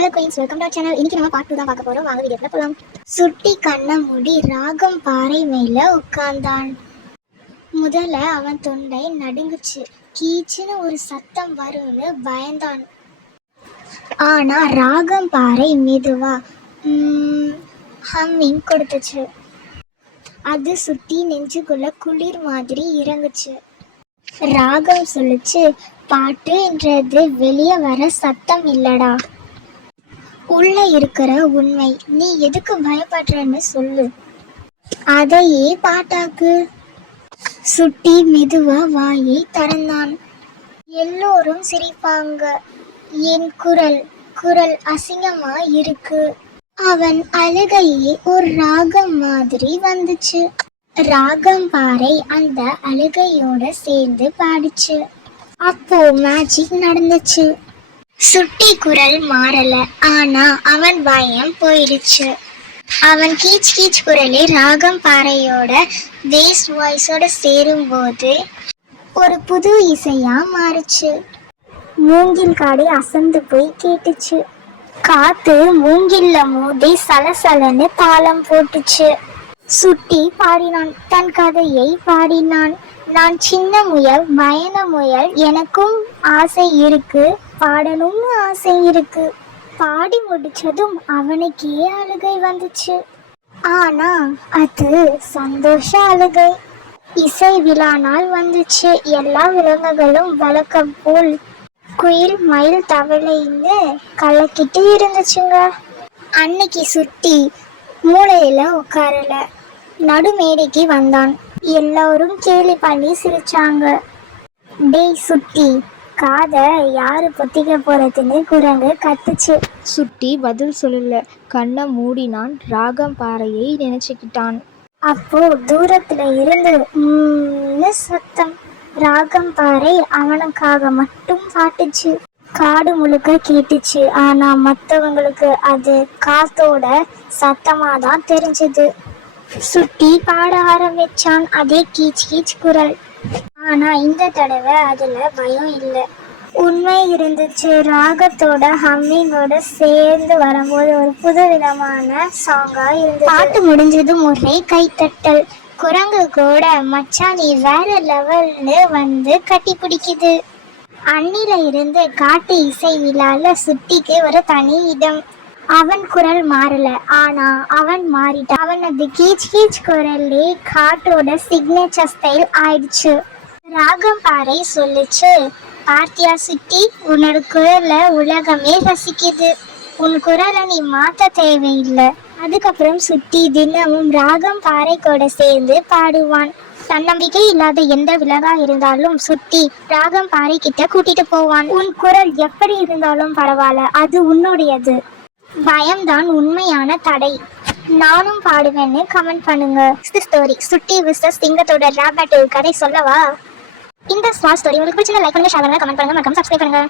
Hello queens, welcome to channel. இன்னைக்கு நம்ம part 2 தான் பார்க்க போறோம். வாங்க வீடியோக்குள்ள போலாம். சுட்டி கண்ணை மூடி ராகம் பாறை மேல உட்கார்ந்தான். முதல்ல அவன் தொண்டை நடுங்குச்சு. கீச்சுன்னு ஒரு சத்தம் வரும்னு பயந்தான். ஆனா ராகம் பாறை மெதுவா ஹம்மிங் கொடுத்துச்சு. அது சுட்டி நெஞ்சுக்குள்ள குளிர் மாதிரி இறங்குச்சு. ராகம் சொல்லுச்சு, பாட்டுன்றது வெளியே வர சத்தம் இல்லடா, உள்ள இருக்கிற உண்மை. நீ எதுக்கு பயப்படுறன்னு சொல்லு, அதையே பாட்டாக்கு. சுட்டி மெதுவா வாயை திறந்தான். எல்லோரும் சிரிப்பாங்க. என் குரல் அசிங்கமா இருக்கு. அவன் அழுகையே ஒரு ராகம் மாதிரி வந்துச்சு. ராகம் பாறை அந்த அழுகையோட சேர்ந்து பாடிச்சு. அப்போ மேஜிக் நடந்துச்சு. சுட்டி குரல் மாறல, ஆனா அவன் பயம் போயிடுச்சு. அவன் கீச் கீச் குரலே ராகம் பாறையோட பேஸ் வாய்ஸோட சேரும்போது ஒரு புது இசையா மாறுச்சு. மூங்கில் காடு அசந்து போய் கேட்டுச்சு. காத்து மூங்கில்ல மோதி சலசலன்னு தாளம் போட்டுச்சு. சுட்டி பாடினான், தன் கதையை பாடினான். நான் சின்ன முயல், பயண முயல், எனக்கும் ஆசை இருக்கு, பாடணும்னு ஆசை இருக்கு. பாடி முடிச்சதும் அவனுக்கே அழுகை வந்துச்சு. ஆனா அது சந்தோஷ அழுகை. இசை விழா நாள் வந்துச்சு. எல்லா விலங்குகளும் வழக்கம் போல் குயில் மயில் தவளைன்னு கலக்கிட்டு இருந்துச்சுங்க. அன்னைக்கு சுட்டி மூளையில உட்காரல, நடுமேடைக்கு வந்தான். எல்லாரும் கேலி பண்ணி சிரிச்சாங்க. டேய் சுட்டி, காத யாரு பொத்திக்க போறதுன்னு குரங்கு கத்துச்சு. சுட்டி பதில் சொல்லல. கண்ணை மூடினான். ராகம் பாறையை நினைச்சுக்கிட்டான். அப்போ தூரத்துல இருந்து சத்தம். ராகம் பாறை அவனுக்காக மட்டும் பாட்டுச்சு. காடு முழுக்க கேட்டுச்சு. ஆனா மற்றவங்களுக்கு அது காத்தோட சத்தமாதான் தெரிஞ்சது. சுட்டி பாட ஆரம்பிச்சான், அதே கீச் கீச் குரல். ஆனா இந்த தடவை அதுல பயம் இல்லை, உண்மை இருந்துச்சு. ராகத்தோட ஹம்மிங்கோட சேர்ந்து வரும்போது ஒரு புது விதமான சாங்கா இருந்தது. பாட்டு முடிஞ்சதும் ஒரே கைத்தட்டல். குரங்கு கூட மச்சான் நீ வேற லெவல்னு வந்து கட்டி பிடிக்குது. அன்னில இருந்து காட்டு இசை விழால சுட்டிக்கு ஒரு தனி இடம். அவன் குரல் மாறல, ஆனா அவன் மாறிட்டான். அவனது கீச் கீச் குரலே காட்டோட சிக்னேச்சர் ஸ்டைல் ஆயிடுச்சு. ராகம் பாறை சொல்லுச்சு, பார்த்தியா சுட்டி, உன்னோட குரல உலகமே ரசிக்குது. உன் குரலை நீ மாத்த தேவையில்லை. அதுக்கப்புறம் சுட்டி தினமும் ராகம் பாறை கூட சேர்ந்து பாடுவான். தன்னம்பிக்கை இல்லாத எந்த விலகா இருந்தாலும் சுட்டி ராகம் பாறை கிட்ட கூட்டிட்டு போவான். உன் குரல் எப்படி இருந்தாலும் பரவாயில்ல, அது உன்னுடையது. பயம்தான் உண்மையான தடை. நானும் பாடுவேன்னு கமெண்ட் பண்ணுங்க. ஸ்டோரி சுட்டி விசஸ் சிங்கத்தோட ரேப் பேட்டில் கதை சொல்லவா? இந்த ஸ்மால் ஸ்டோரி உங்களுக்கு பிடிச்ச லைக் பண்ணுங்க, ஷேர் பண்ணுங்க, கமெண்ட் பண்ணுங்க, மறக்காம சப்ஸ்கிரைப் பண்ணுங்க.